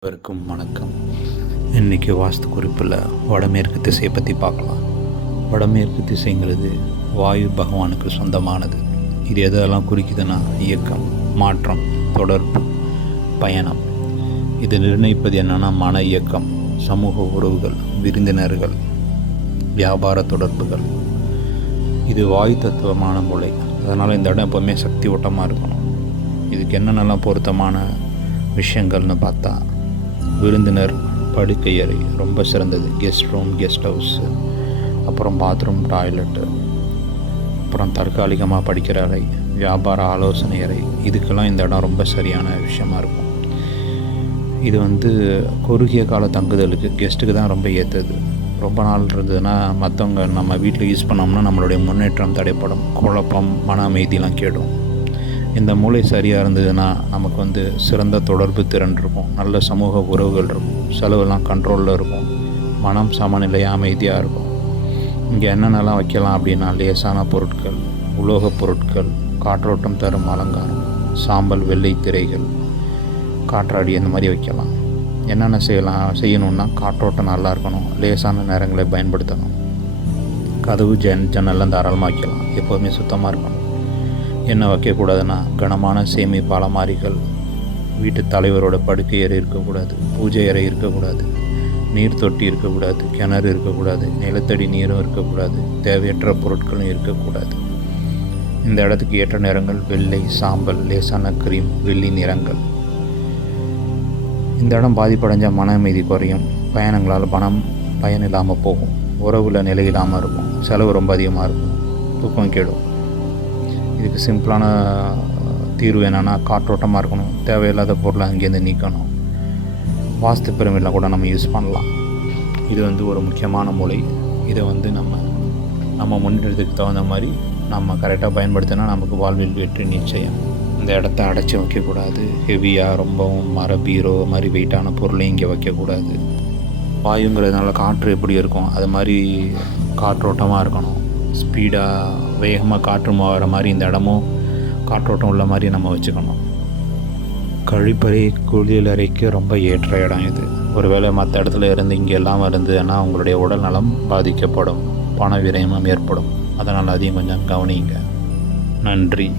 அனைவருக்கும் வணக்கம். இன்றைக்கி வாஸ்து குறிப்பில் வடமேற்கு திசையை பற்றி பார்க்கலாம். வடமேற்கு திசைங்கிறது வாயு பகவானுக்கு சொந்தமானது. இது எதெல்லாம் குறிக்குதுன்னா இயக்கம் மாற்றம் தொடர்பு பயணம். இது நிர்ணயிப்பது என்னென்னா மன இயக்கம் சமூக உறவுகள் விருந்தினர்கள் வியாபார தொடர்புகள். இது வாயு தத்துவமான மொழி அதனால் இந்த இடம் எப்போவுமே சக்தி ஓட்டமாக இருக்கணும். இதுக்கு என்னென்னலாம் பொருத்தமான விஷயங்கள்னு பார்த்தா விருந்தினர் படுக்கை அறை ரொம்ப சிறந்தது. கெஸ்ட் ரூம் கெஸ்ட் ஹவுஸு அப்புறம் பாத்ரூம் டாய்லெட்டு அப்புறம் தற்காலிகமாக படிக்கிற அறை வியாபார ஆலோசனை அறை. இதுக்கெல்லாம் இந்த இடம் ரொம்ப சரியான விஷயமா இருக்கும். இது வந்து குறுகிய கால தங்குதலுக்கு கெஸ்ட்டுக்கு தான் ரொம்ப ஏற்றது. ரொம்ப நாள் இருந்ததுன்னா மற்றவங்க நம்ம வீட்டில் யூஸ் பண்ணோம்னா நம்மளுடைய முன்னேற்றம் தடைப்படும். குழப்பம் மன அமைதியெலாம் கேடும். இந்த மூளை சரியாக இருந்ததுன்னா நமக்கு வந்து சிறந்த தொடர்பு திறன் இருக்கும். நல்ல சமூக உறவுகள் இருக்கும். செலவெல்லாம் கண்ட்ரோலில் இருக்கும். மனம் சமநிலையாக அமைதியாக இருக்கும். இங்கே என்னென்னலாம் வைக்கலாம் அப்படின்னா லேசான பொருட்கள் உலோகப் பொருட்கள் காற்றோட்டம் தரும் அலங்காரம் சாம்பல் வெள்ளை திரைகள் காற்றாடி அந்த மாதிரி வைக்கலாம். என்னென்ன செய்யலாம் செய்யணுன்னா காற்றோட்டம் நல்லா இருக்கணும். லேசான நேரங்களை பயன்படுத்தணும். கதவு ஜன் ஜன்னல்லாம் தாராளமாக வைக்கலாம். எப்போதுமே சுத்தமாக இருக்கணும். என்ன வைக்கக்கூடாதுன்னா கனமான சேமிப்பு அலமாரிகள் வீட்டு தலைவரோட படுக்கை அறை இருக்கக்கூடாது பூஜை அறை இருக்கக்கூடாது நீர் தொட்டி இருக்கக்கூடாது கிணறு இருக்கக்கூடாது நிலத்தடி நீரும் இருக்கக்கூடாது தேவையற்ற பொருட்களும் இருக்கக்கூடாது. இந்த இடத்துக்கு ஏற்ற நிறங்கள் வெள்ளை சாம்பல் லேசான கிரீம் வெள்ளி நிறங்கள். இந்த இடம் பாதிப்படைஞ்ச மன அமைதி குறையும். பயணங்களால் பணம் பயன் இல்லாமல் போகும். உறவில் நிலை இல்லாமல் இருக்கும். செலவு ரொம்ப அதிகமாக இருக்கும். தூக்கம் கெடும். இதுக்கு சிம்பிளான தீர்வு என்னென்னா காற்றோட்டமாக இருக்கணும். தேவையில்லாத பொருளை அங்கேருந்து நீக்கணும். வாஸ்து பிரமிடில் கூட நம்ம யூஸ் பண்ணலாம். இது வந்து ஒரு முக்கியமான மொழி இதை வந்து நம்ம நம்ம முன்னேற்றத்துக்கு தகுந்த மாதிரி நம்ம கரெக்டாக பயன்படுத்தினா நமக்கு வாழ்வில் வெற்றி நிச்சயம். இந்த இடத்த அடைச்சி வைக்கக்கூடாது. ஹெவியாக ரொம்பவும் மர பீரோ மாதிரி வெயிட்டான பொருளையும் இங்கே வைக்கக்கூடாது. வாயுங்கிறதுனால காற்று எப்படி இருக்கும்? அது மாதிரி காற்றோட்டமாக இருக்கணும். ஸ்பீடாக வேகமாக காற்று மாற மாதிரி இந்த இடமும் காற்றோட்டம் உள்ள மாதிரி நம்ம வச்சுக்கணும். கழிப்பறை குளியலறைக்கு ரொம்ப ஏற்ற இடம் இது. ஒருவேளை மற்ற இடத்துல இருந்து இங்கே எல்லாம் இருந்ததுன்னா உங்களுடைய உடல் நலம் பாதிக்கப்படும். பண விரயமும் ஏற்படும். அதனால் அதையும் கொஞ்சம் கவனிங்க. நன்றி.